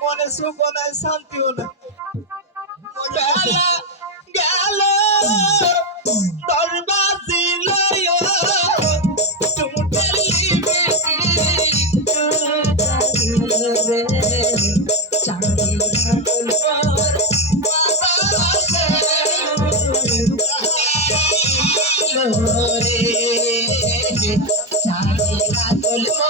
মনে সুখ নাই শান্তিও নাই গেল গেল দরবাজি লয় তুমি রে চাই কাতল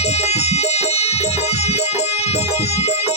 Thank you.